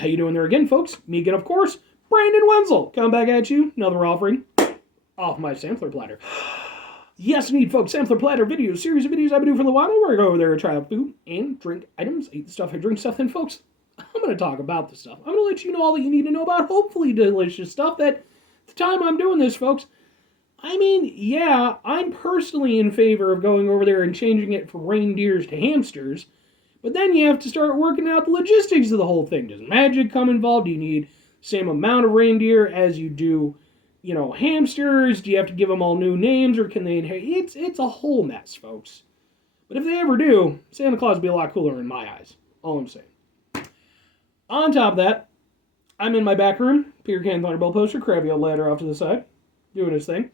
how you doing there again, folks? Me again, of course, Brandon Wenzel. Coming back at you, another offering off my sampler platter. Yes, indeed, folks, sampler platter videos, series of videos I've been doing for a while. Where I go over there and try out food and drink items, eat the stuff I drink stuff, and folks, I'm going to talk about the stuff. I'm going to let you know all that you need to know about hopefully delicious stuff that at the time I'm doing this, folks, I mean, yeah, I'm personally in favor of going over there and changing it from reindeers to hamsters, but then you have to start working out the logistics of the whole thing. Does magic come involved? Do you need the same amount of reindeer as you do, hamsters? Do you have to give them all new names, or can they inherit? It's a whole mess, folks. But if they ever do, Santa Claus will be a lot cooler in my eyes. All I'm saying. On top of that, I'm in my back room. Peter Can Thunderbolt poster, crabby old ladder off to the side, doing his thing.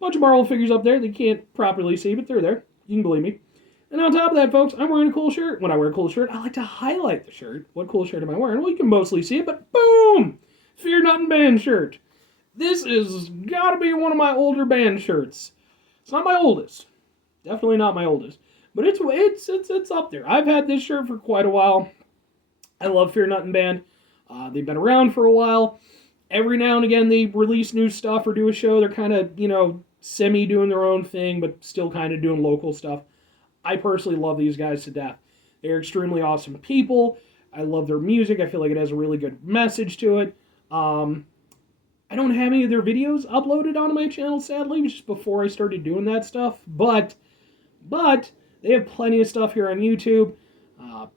Bunch of Marvel figures up there that you can't properly see, but they're there. You can believe me. And on top of that, folks, I'm wearing a cool shirt. When I wear a cool shirt, I like to highlight the shirt. What cool shirt am I wearing? Well, you can mostly see it, but boom! Fear Nothing band shirt. This is gotta be one of my older band shirts. It's not my oldest. Definitely not my oldest. But it's up there. I've had this shirt for quite a while. I love Fear Nothing band. They've been around for a while. Every now and again, they release new stuff or do a show. They're kind of, semi doing their own thing, but still kind of doing local stuff. I personally love these guys to death. They're extremely awesome people. I love their music. I feel like it has a really good message to it. I don't have any of their videos uploaded onto my channel, sadly, just before I started doing that stuff. But they have plenty of stuff here on YouTube,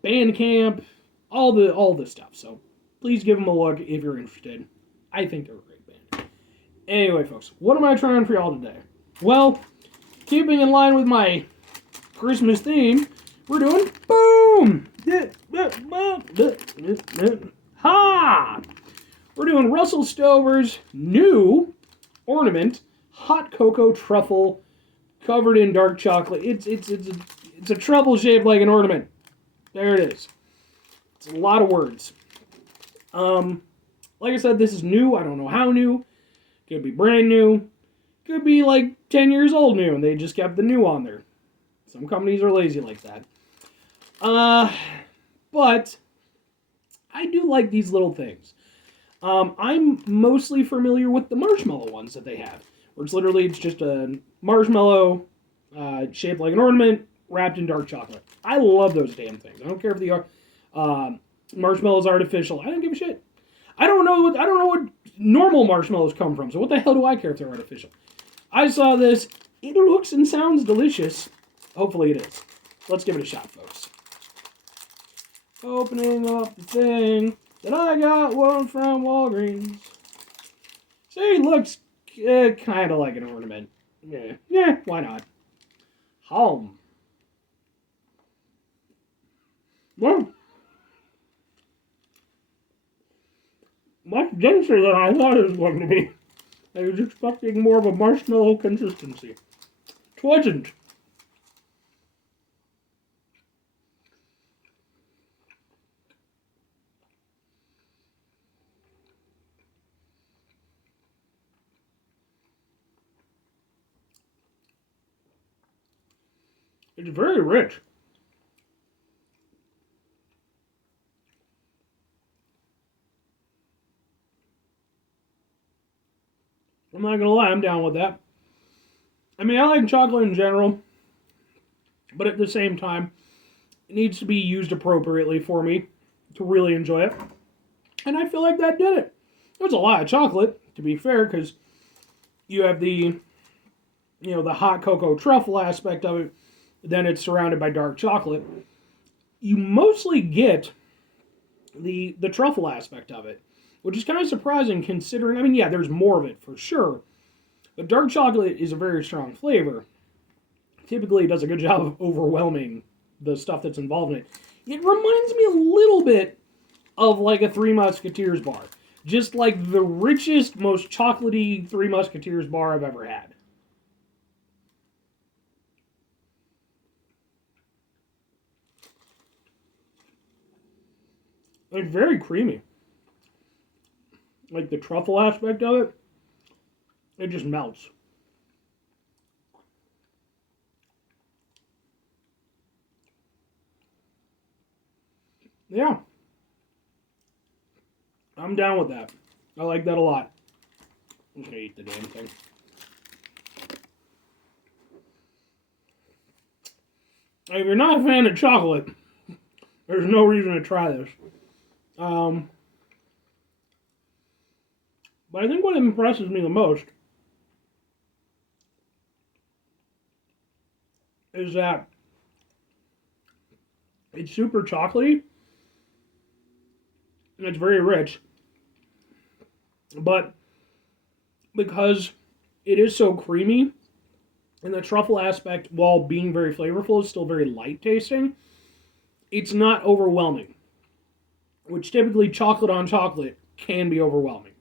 Bandcamp, all the stuff. So please give them a look if you're interested. I think they're a great band. Anyway, folks, what am I trying for y'all today? Well, keeping in line with my Christmas theme, we're doing boom! Ha! We're doing Russel Stover's new Ornament hot cocoa truffle covered in dark chocolate. It's a truffle shaped like an ornament. There it is. It's a lot of words. Like I said, this is new. I don't know how new. Could be brand new. Could be like 10 years old new, and they just kept the new on there. Some companies are lazy like that. But I do like these little things. I'm mostly familiar with the marshmallow ones that they have, where it's just a marshmallow shaped like an ornament wrapped in dark chocolate. I love those damn things. I don't care if the marshmallow's artificial. I don't give a shit. I don't know what normal marshmallows come from, so what the hell do I care if they're artificial? I saw this. It looks and sounds delicious. Hopefully it is. Let's give it a shot, folks. Opening up the thing that I got one from Walgreens. See, it looks kind of like an ornament. Yeah, why not? Home. Well, much denser than I thought it was going to be. I was expecting more of a marshmallow consistency. It wasn't. It's very rich. I'm not gonna lie, I'm down with that. I mean, I like chocolate in general, but at the same time, it needs to be used appropriately for me to really enjoy it. And I feel like that did it. There's a lot of chocolate, to be fair, because you have the hot cocoa truffle aspect of it, then it's surrounded by dark chocolate. You mostly get the truffle aspect of it, which is kind of surprising considering, I mean, yeah, there's more of it for sure, but dark chocolate is a very strong flavor. Typically, it does a good job of overwhelming the stuff that's involved in it. It reminds me a little bit of like a Three Musketeers bar. Just like the richest, most chocolatey Three Musketeers bar I've ever had. It's very creamy. Like the truffle aspect of it, it just melts. Yeah. I'm down with that. I like that a lot. I'm just gonna eat the damn thing. If you're not a fan of chocolate, there's no reason to try this. But I think what impresses me the most is that it's super chocolatey and it's very rich. But because it is so creamy, and the truffle aspect, while being very flavorful, is still very light tasting, it's not overwhelming. Which typically chocolate on chocolate can be overwhelming.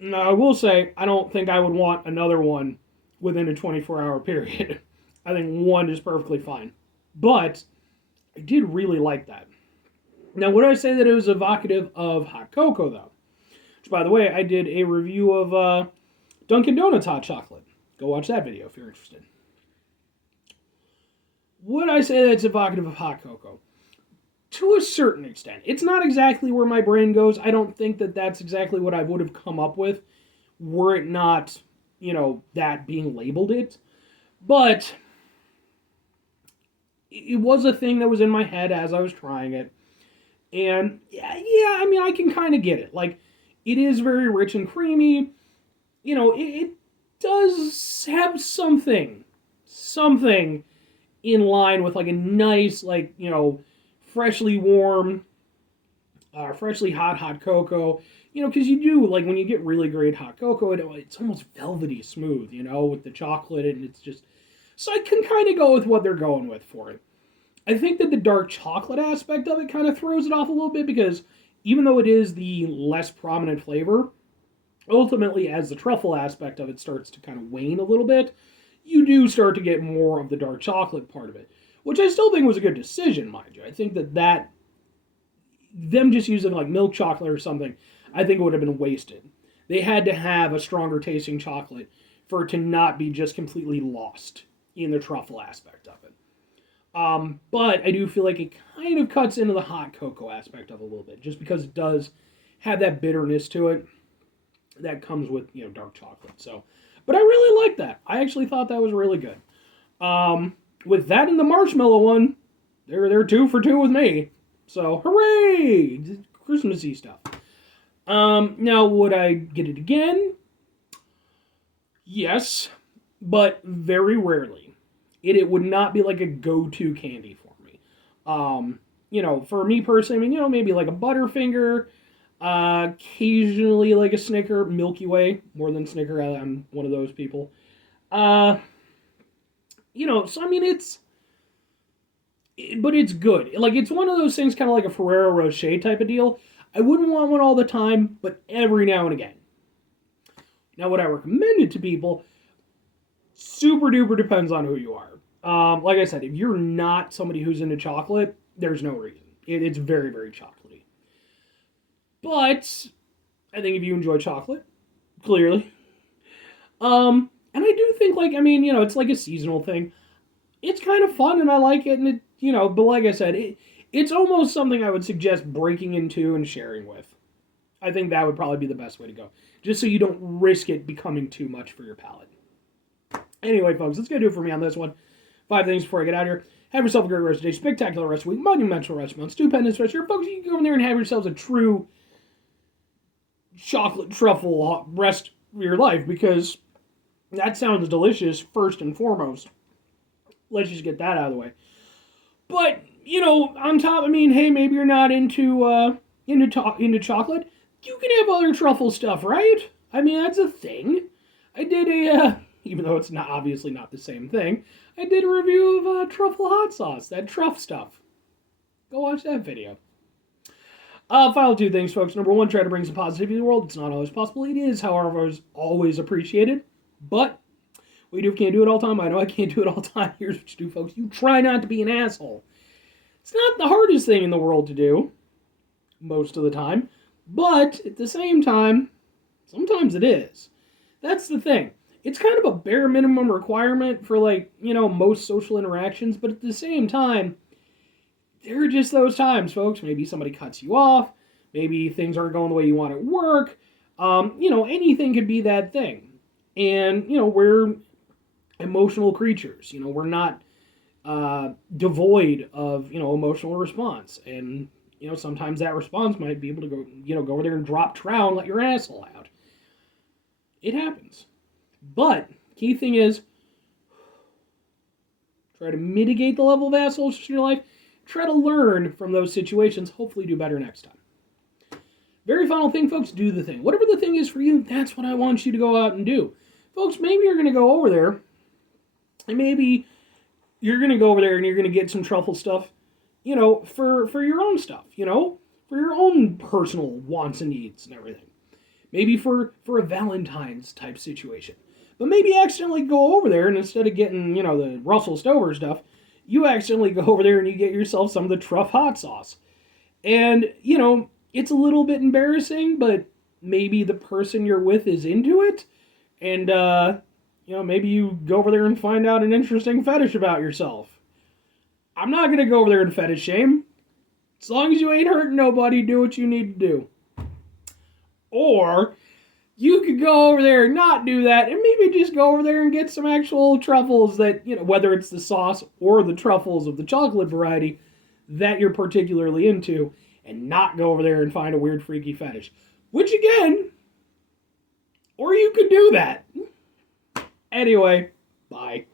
Now, I will say, I don't think I would want another one within a 24-hour period. I think one is perfectly fine. But I did really like that. Now, would I say that it was evocative of hot cocoa, though? Which, by the way, I did a review of Dunkin' Donuts hot chocolate. Go watch that video if you're interested. Would I say that's evocative of hot cocoa? To a certain extent. It's not exactly where my brain goes. I don't think that that's exactly what I would have come up with were it not, that being labeled it. But it was a thing that was in my head as I was trying it. And yeah, I mean, I can kind of get it. Like, it is very rich and creamy. It does have something in line with like a nice, like, freshly warm, freshly hot cocoa. Because you do, like, when you get really great hot cocoa, it's almost velvety smooth, with the chocolate, and it's just... So I can kind of go with what they're going with for it. I think that the dark chocolate aspect of it kind of throws it off a little bit, because even though it is the less prominent flavor, ultimately, as the truffle aspect of it starts to kind of wane a little bit, you do start to get more of the dark chocolate part of it, which I still think was a good decision, mind you. I think that them just using like milk chocolate or something, I think it would have been wasted. They had to have a stronger tasting chocolate for it to not be just completely lost in the truffle aspect of it. But I do feel like it kind of cuts into the hot cocoa aspect of it a little bit, just because it does have that bitterness to it that comes with, dark chocolate. So, but I really like that. I actually thought that was really good. With that and the marshmallow one, they're 2 for 2 with me. So, hooray! Christmassy stuff. Now, would I get it again? Yes, but very rarely. It would not be like a go-to candy for me. For me personally, maybe like a Butterfinger, occasionally like a Snicker, Milky Way, more than Snicker. I'm one of those people. So I mean, but it's good. Like, it's one of those things, kind of like a Ferrero Rocher type of deal. I wouldn't want one all the time, but every now and again. Now, would I recommend it to people? Super duper depends on who you are. Like I said, if you're not somebody who's into chocolate, there's no reason. It's very, very chocolatey. But I think if you enjoy chocolate, clearly. And I do think, like, it's like a seasonal thing. It's kind of fun and I like it, and it, but like I said, it's almost something I would suggest breaking into and sharing with. I think that would probably be the best way to go. Just so you don't risk it becoming too much for your palate. Anyway, folks, that's going to do it for me on this one. 5 things before I get out of here. Have yourself a great rest of the day, spectacular rest of the week, monumental rest of the month, stupendous rest of your folks. You can go in there and have yourselves a true chocolate truffle rest of your life, because that sounds delicious first and foremost. Let's just get that out of the way. But, on top, hey, maybe you're not into chocolate. You can have other truffle stuff, right? That's a thing. I did even though it's not obviously not the same thing, I did a review of truffle hot sauce, that truff stuff. Go watch that video. Final 2 things, folks. Number 1, try to bring some positivity to the world. It's not always possible. It is, however, always appreciated. But we can't do it all the time. I know I can't do it all the time. Here's what you do, folks. You try not to be an asshole. It's not the hardest thing in the world to do, most of the time. But at the same time, sometimes it is. That's the thing. It's kind of a bare minimum requirement for, like, most social interactions, but at the same time, there are just those times, folks. Maybe somebody cuts you off. Maybe things aren't going the way you want at work. Anything could be that thing. And, we're emotional creatures. We're not devoid of, emotional response. And, sometimes that response might be able to go over there and drop trow and let your asshole out. It happens. But, key thing is, try to mitigate the level of assholes in your life. Try to learn from those situations. Hopefully do better next time. Very final thing, folks, do the thing. Whatever the thing is for you, that's what I want you to go out and do. Folks, maybe you're going to go over there, and maybe you're going to go over there and you're going to get some truffle stuff, for your own stuff, for your own personal wants and needs and everything. Maybe for a Valentine's type situation. But maybe accidentally go over there and instead of getting, the Russel Stover stuff, you accidentally go over there and you get yourself some of the Truff hot sauce. And, it's a little bit embarrassing, but maybe the person you're with is into it. And, maybe you go over there and find out an interesting fetish about yourself. I'm not going to go over there and fetish shame. As long as you ain't hurting nobody, do what you need to do. Or you could go over there and not do that and maybe just go over there and get some actual truffles that, whether it's the sauce or the truffles of the chocolate variety that you're particularly into, and not go over there and find a weird freaky fetish. Which again, or you could do that. Anyway, bye.